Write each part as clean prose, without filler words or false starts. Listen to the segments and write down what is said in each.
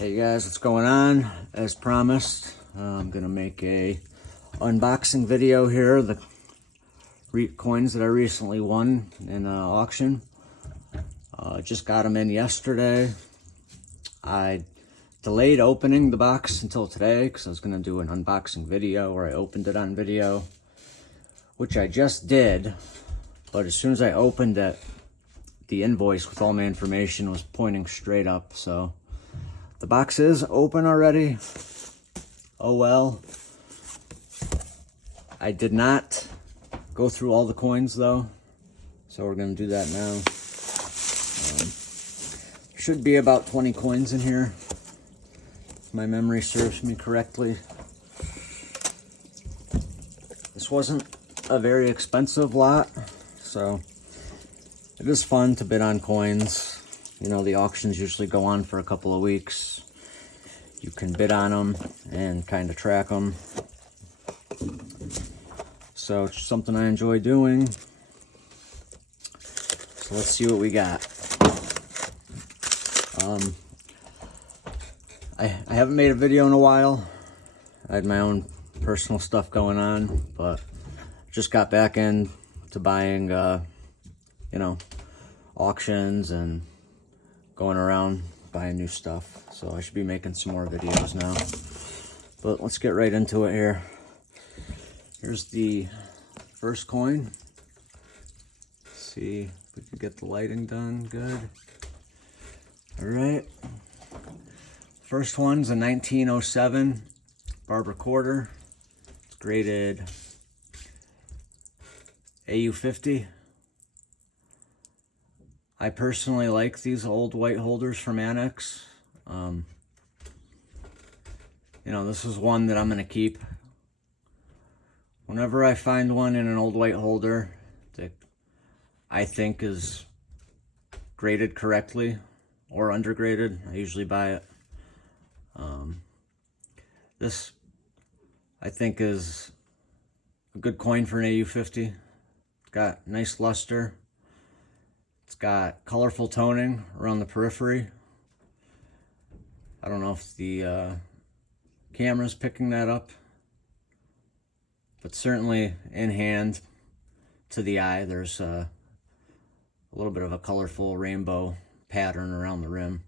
Hey guys, what's going on? As promised, I'm gonna make a unboxing video here. The coins that I recently won in an auction. Just got them in yesterday. I delayed opening the box until today because I was gonna do an unboxing video where I opened it on video, which I just did. But as soon as I opened it, the invoice with all my information was pointing straight up. So the box is open already. Oh well. I did not go through all the coins though, so we're gonna do that now. Should be about 20 coins in here, if my memory serves me correctly. This wasn't a very expensive lot, so it is fun to bid on coins. You know, the auctions usually go on for a couple of weeks. You can bid on them and kind of track them. So it's something I enjoy doing. So let's see what we got. I haven't made a video in a while. I had my own personal stuff going on, but just got back into buying, you know, auctions and going around buying new stuff. So I should be making some more videos now. But let's get right into it here. Here's the first coin. Let's see if we can get the lighting done good. All right. First one's a 1907 Barber quarter. It's graded AU50. I personally like these old white holders from Annex. You know, this is one that I'm going to keep. Whenever I find one in an old white holder that I think is graded correctly or undergraded, I usually buy it. This, I think, is a good coin for an AU50. It's got nice luster. It's got colorful toning around the periphery. I don't know if the camera's picking that up, but certainly in hand to the eye, there's a little bit of a colorful rainbow pattern around the rim.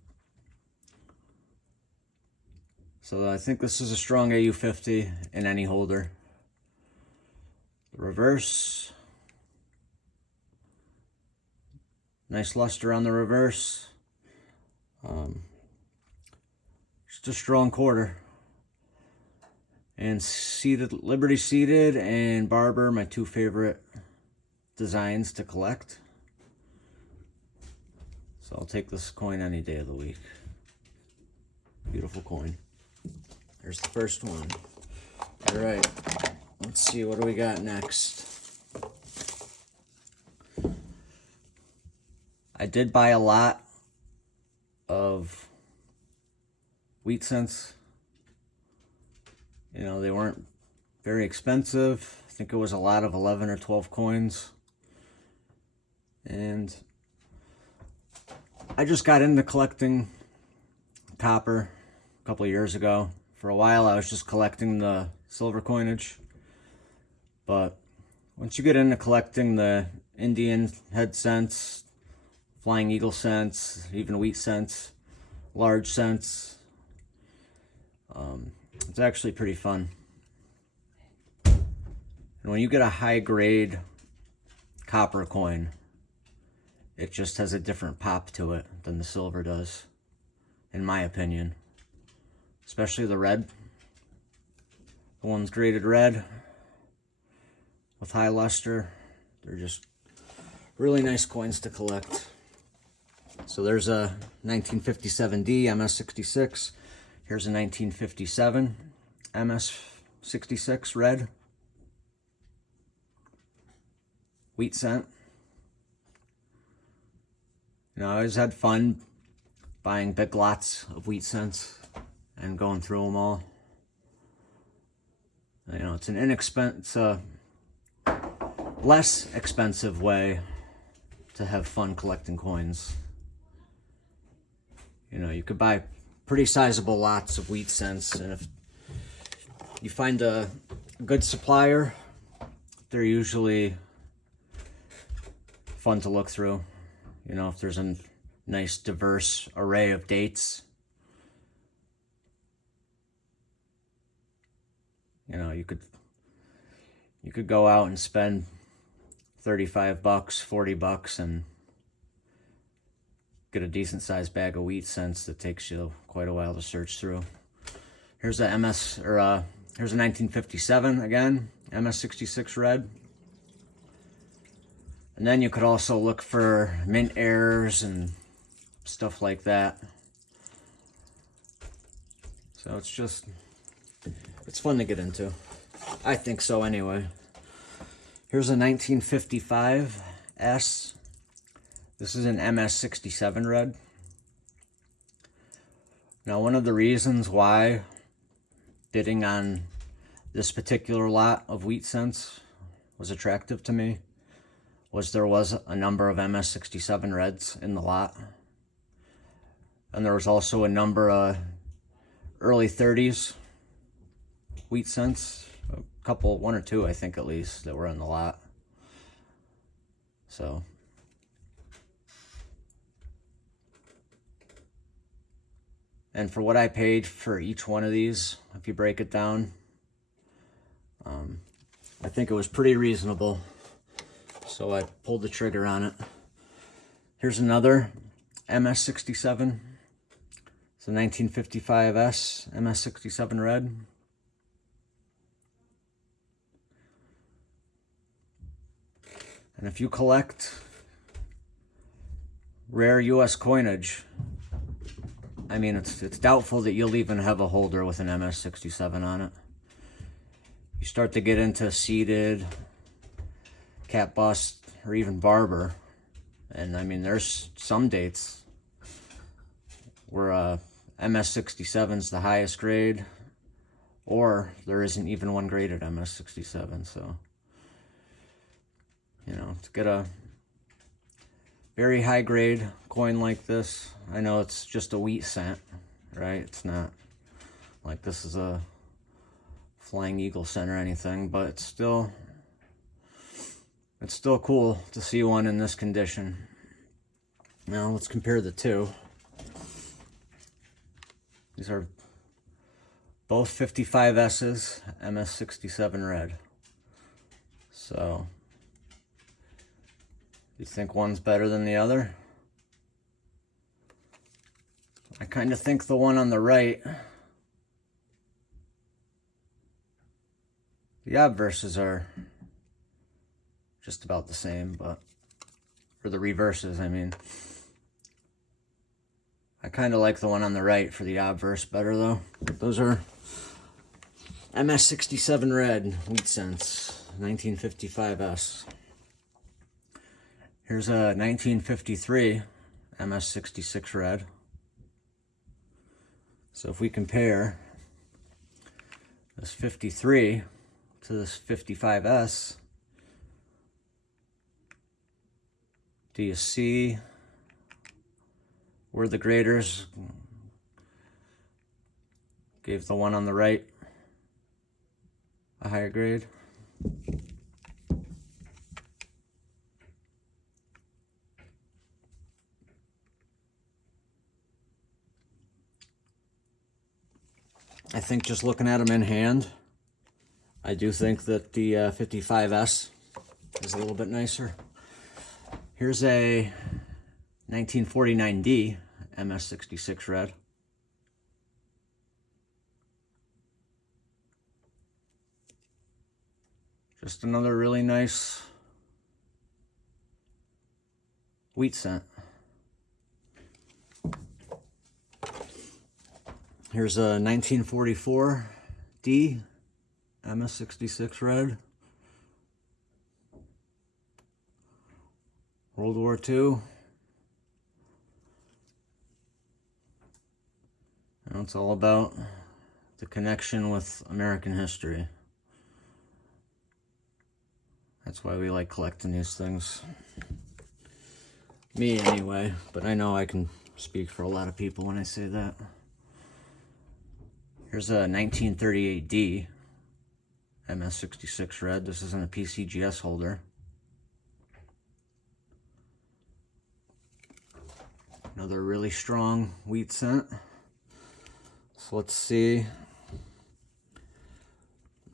So I think this is a strong AU50 in any holder. The reverse. Nice luster on the reverse. Just a strong quarter. And seated, Liberty Seated and Barber, my two favorite designs to collect. So I'll take this coin any day of the week. Beautiful coin. There's the first one. All right, let's see, what do we got next? I did buy a lot of wheat cents. You know, they weren't very expensive. I think it was a lot of 11 or 12 coins. And I just got into collecting copper a couple of years ago. For a while, I was just collecting the silver coinage. But once you get into collecting the Indian head cents, Flying Eagle cents, even wheat cents, large cents, it's actually pretty fun. And when you get a high grade copper coin, it just has a different pop to it than the silver does, in my opinion. Especially the red. The one's graded red with high luster. They're just really nice coins to collect. So there's a 1957D MS66. Here's a 1957 MS66 red. Wheat cent. You know, I always had fun buying big lots of wheat cents and going through them all. You know, it's an inexpensive, less expensive way to have fun collecting coins. You know, you could buy pretty sizable lots of wheat cents, and if you find a good supplier, they're usually fun to look through. You know, if there's a nice diverse array of dates, you know, you could go out and spend $35, $40 and get a decent sized bag of wheat cents that takes you quite a while to search through. Here's a here's a 1957 again, MS66 red. And then you could also look for mint errors and stuff like that. So it's fun to get into. I think so anyway. Here's a 1955 S. This is an MS67 red. Now, one of the reasons why bidding on this particular lot of wheat cents was attractive to me was there was a number of MS67 reds in the lot. And there was also a number of early 30s wheat cents, one or two, I think at least, that were in the lot. So and for what I paid for each one of these, if you break it down, I think it was pretty reasonable. So I pulled the trigger on it. Here's another MS67. It's a 1955S MS67 red. And if you collect rare US coinage, I mean, it's doubtful that you'll even have a holder with an MS67 on it. You start to get into seeded, cat bust, or even barber, and I mean, there's some dates where MS67's the highest grade, or there isn't even one graded MS67. So, you know, to get a very high grade coin like this, I know it's just a wheat cent, right? It's not like this is a Flying Eagle cent or anything, but it's still cool to see one in this condition. Now let's compare the two. These are both 55S's, MS67 red. So, you think one's better than the other? I kind of think the one on the right, the obverses are just about the same, but, or the reverses, I mean. I kind of like the one on the right for the obverse better though. Those are MS67 red wheat cents, 1955S. Here's a 1953 MS66 red. So if we compare this 53 to this 55S, do you see where the graders gave the one on the right a higher grade? I think just looking at them in hand, I do think that the 55S is a little bit nicer. Here's a 1949D MS66 red. Just another really nice wheat cent. Here's a 1944D MS66 red. World War II. And it's all about the connection with American history. That's why we like collecting these things. Me anyway, but I know I can speak for a lot of people when I say that. Here's a 1938D MS66 red. This isn't a PCGS holder. Another really strong wheat scent. So let's see.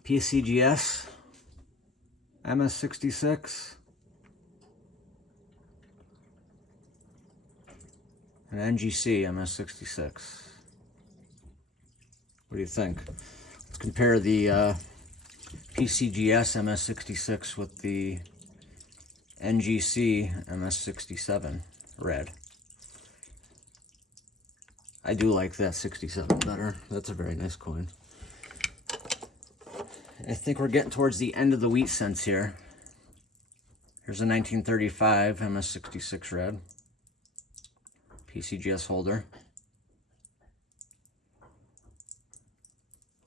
PCGS MS66 and NGC MS66. What do you think? Let's compare the PCGS MS66 with the NGC MS67 red. I do like that 67 better. That's a very nice coin. I think we're getting towards the end of the wheat scents here. Here's a 1935 MS66 red. PCGS holder.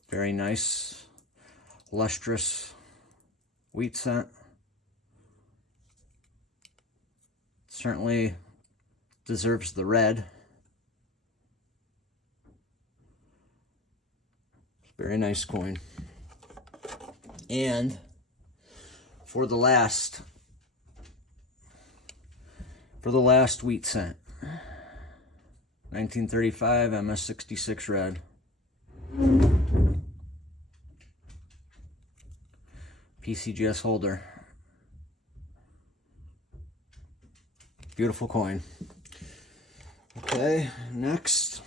Very nice, lustrous wheat scent. Certainly deserves the red. Very nice coin. And for the last wheat scent, 1935 MS66 red. PCGS holder. Beautiful coin. Okay, next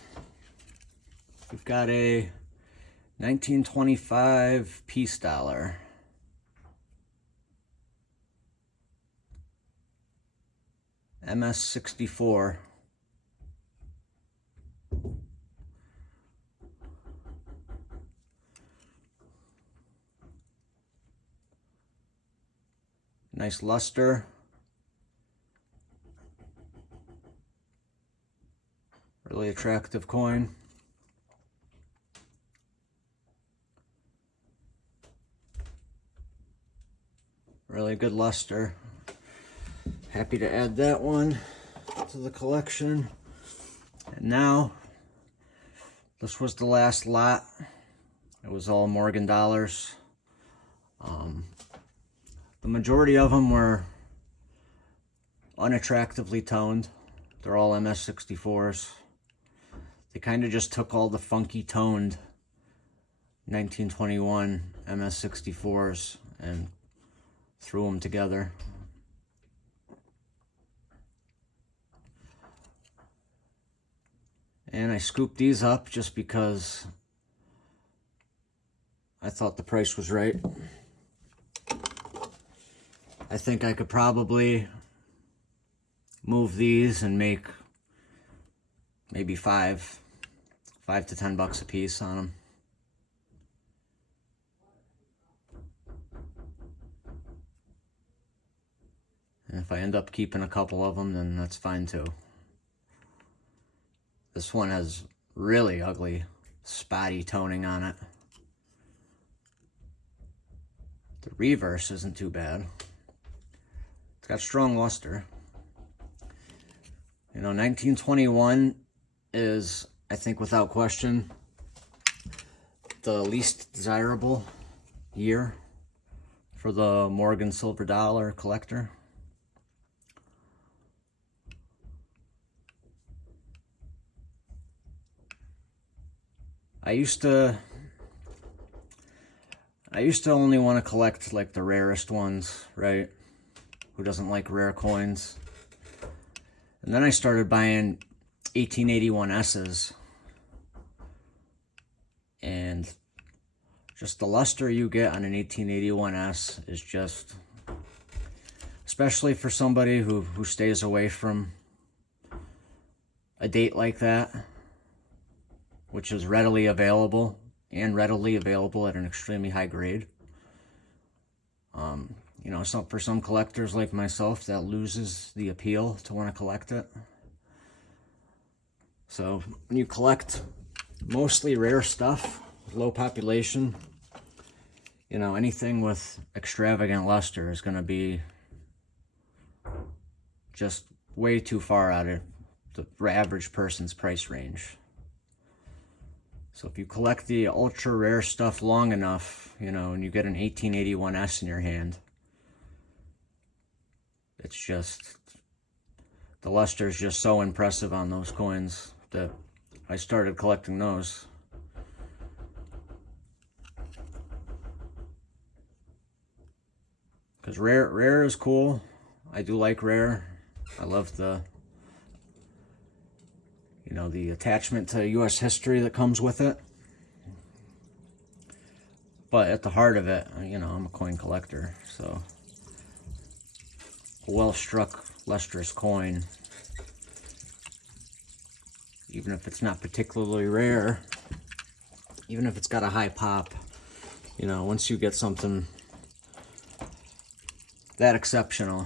we've got a 1925 peace dollar. MS64. Nice luster. Really attractive coin. Really good luster. Happy to add that one to the collection. And now, this was the last lot. It was all Morgan dollars. The majority of them were unattractively toned. They're all MS64s. They kind of just took all the funky toned 1921 MS64s and threw them together. And I scooped these up just because I thought the price was right. I think I could probably move these and make maybe $5 to $10 a piece on them. And if I end up keeping a couple of them, then that's fine too. This one has really ugly, spotty toning on it. The reverse isn't too bad. It's got strong luster. You know, 1921 is, I think without question, the least desirable year for the Morgan silver dollar collector. I used to only want to collect like the rarest ones, right? Who doesn't like rare coins? And then I started buying 1881S's. And just the luster you get on an 1881S is just, especially for somebody who stays away from a date like that, which is readily available and readily available at an extremely high grade. You know, for some collectors like myself, that loses the appeal to want to collect it. So when you collect mostly rare stuff, low population, you know, anything with extravagant luster is going to be just way too far out of the average person's price range. So if you collect the ultra rare stuff long enough, you know, and you get an 1881S in your hand, it's just, the luster is just so impressive on those coins that I started collecting those. Because rare is cool. I do like rare. I love the, you know, the attachment to U.S. history that comes with it. But at the heart of it, you know, I'm a coin collector, so a well-struck, lustrous coin, even if it's not particularly rare, even if it's got a high pop, you know, once you get something that exceptional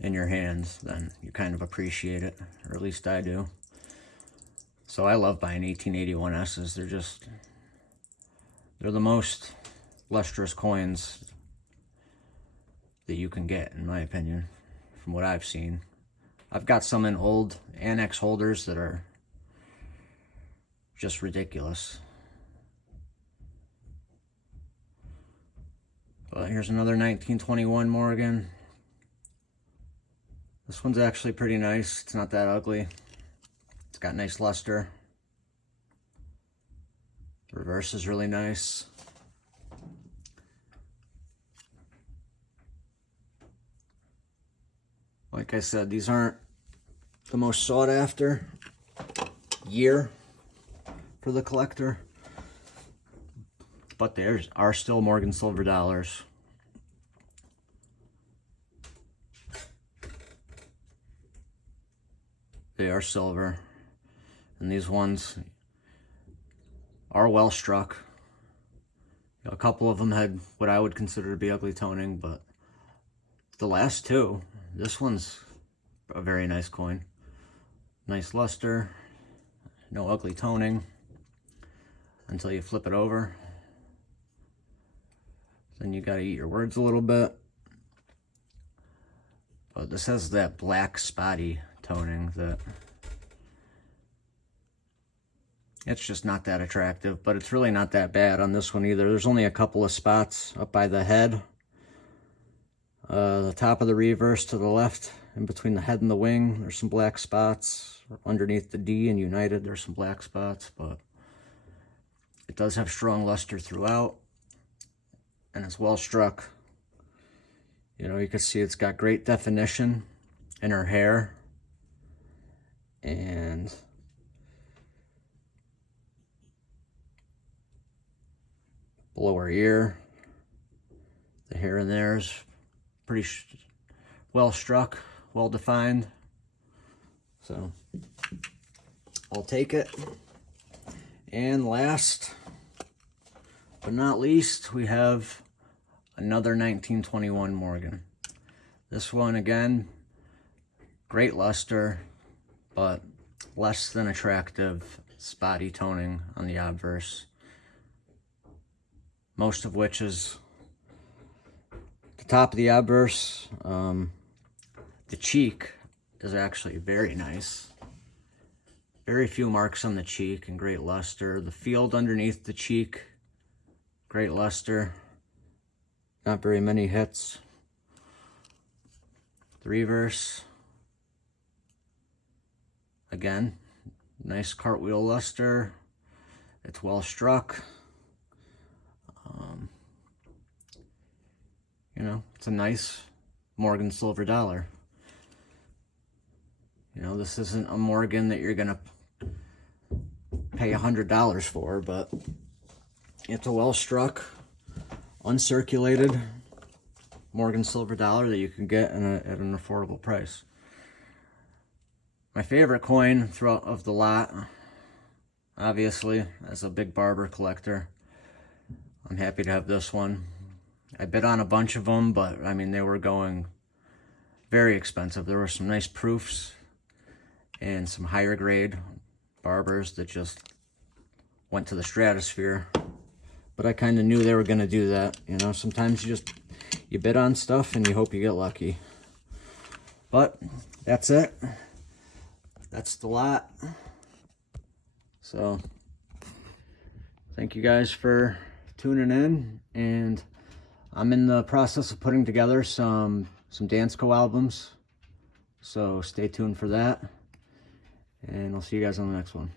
in your hands, then you kind of appreciate it, or at least I do. So I love buying 1881S's. They're the most lustrous coins that you can get, in my opinion, from what I've seen. I've got some in old annex holders that are just ridiculous. But here's another 1921 Morgan. This one's actually pretty nice. It's not that ugly. It's got nice luster. The reverse is really nice. Like I said, these aren't the most sought after year for the collector, but there are still Morgan silver dollars. They are silver, and these ones are well struck. A couple of them had what I would consider to be ugly toning, but the last two, this one's a very nice coin. Nice luster, no ugly toning until you flip it over. Then you gotta eat your words a little bit. But this has that black spotty toning that it's just not that attractive, but it's really not that bad on this one either. There's only a couple of spots up by the head. The top of the reverse to the left, in between the head and the wing, there's some black spots. Underneath the D and United, there's some black spots, but it does have strong luster throughout, and it's well struck. You know, you can see it's got great definition in her hair, and below her ear, the hair in there is pretty well struck, well defined. So I'll take it. And last but not least, we have another 1921 Morgan. This one, again, great luster, but less than attractive spotty toning on the obverse, most of which is the top of the obverse. The cheek is actually very nice. Very few marks on the cheek and great luster. The field underneath the cheek, great luster. Not very many hits. The reverse, again, nice cartwheel luster. It's well struck. You know, it's a nice Morgan silver dollar. You know, this isn't a Morgan that you're gonna pay $100 for, but it's a well struck, uncirculated Morgan silver dollar that you can get at an affordable price. My favorite coin throughout of the lot, obviously, as a big barber collector, I'm happy to have this one. I bid on a bunch of them, but I mean, they were going very expensive. There were some nice proofs and some higher grade barbers that just went to the stratosphere. But I kind of knew they were going to do that. You know, sometimes you bid on stuff and you hope you get lucky. But that's it. That's the lot. So thank you guys for tuning in, and I'm in the process of putting together some Dansko albums, so stay tuned for that, and I'll see you guys on the next one.